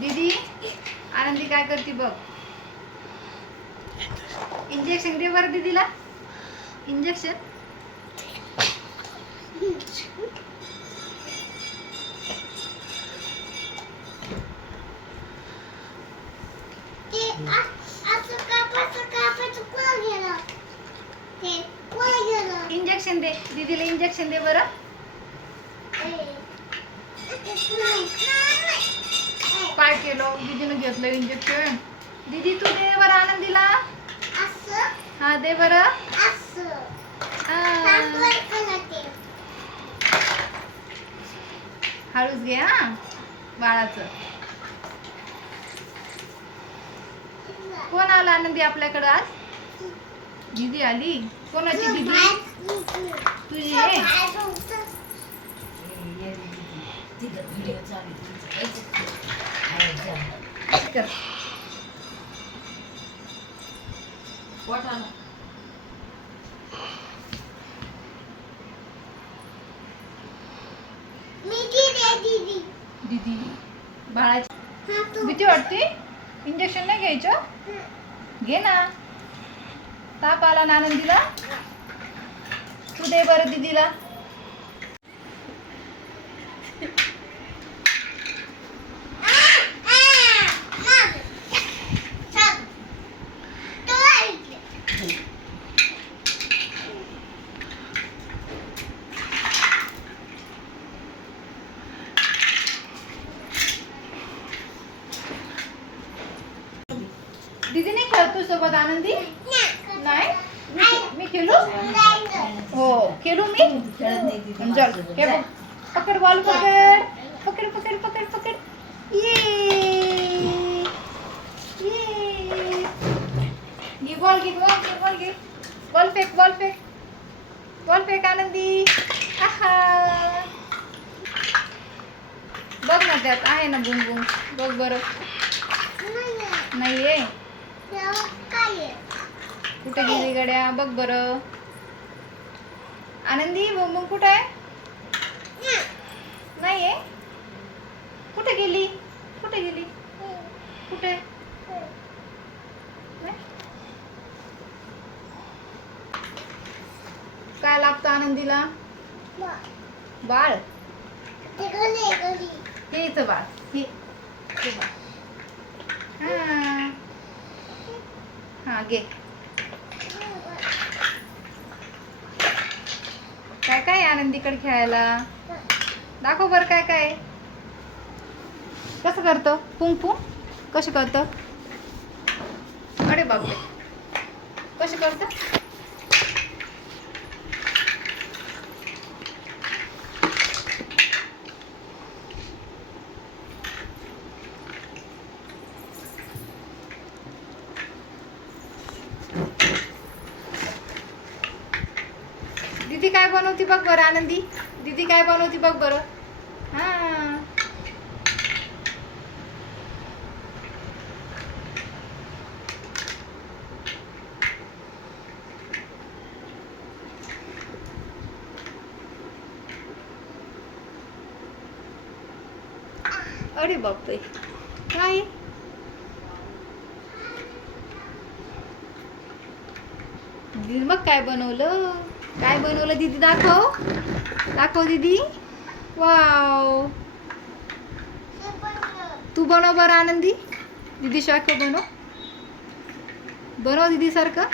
दीदी आनंदी काय करते बघ. इंजेक्शन दे बरं दीदीला. इंजेक्शन इंजेक्शन दे दीदीला. इंजेक्शन दे बरं. काय केलं दीदीनं घेतलं इंजेक्शन. दीदी तू दे बरं आनंदीला. हा दे बरं. हळूच घे हा बाळाचं. कोण आला आनंदी आपल्याकडं आज. दीदी आली. कोणाची दीदी. तुझी आहे. कर. दीदी बाळाची भीती वाटते. इंजेक्शन नाही घ्यायचं. घे ना. ताप आला ना आनंदीला. तू दे बरं दीदीला. दीदी नाही खेळत तू सोबत आनंदी. नाही मी खेळू. हो खेळू मी. चल हे बघ. पकड बॉल पकड. पकड पकड पकड पकड. ये बॉल घे. बॉल घे. Ball fake. Ball fake. Ball fake आनंदी. आहा बघ ना त्यात आहे ना बुंग बुंग. बघ बरं. नाहीये. कुठे गेली गड्या बघ बरं. आनंदी बुंग कुठे आहे. नाहीये. कुठे गेली. कुठे गेली. कुठे. काय लागतं आनंदीला. बाळ. हे इथं बाळ. हे बाळ. हा घे. काय काय आनंदीकडे खेळायला. दाखव बरं काय काय. कसं करतं पुंग पुंग. कसं करतं. अरे बापरे. कसं करतं. दीदी काय बनवती बघ बरं आनंदी. दीदी काय बनवती बघ बरं. हा अरे बापरे. काय दीदी मग काय बनवलं. काय बनवलं दीदी दाखव. दाखव दीदी. वाव. तू बनव बरं आनंदी. दीदी सारखं बनव. बनव दीदी सारखं.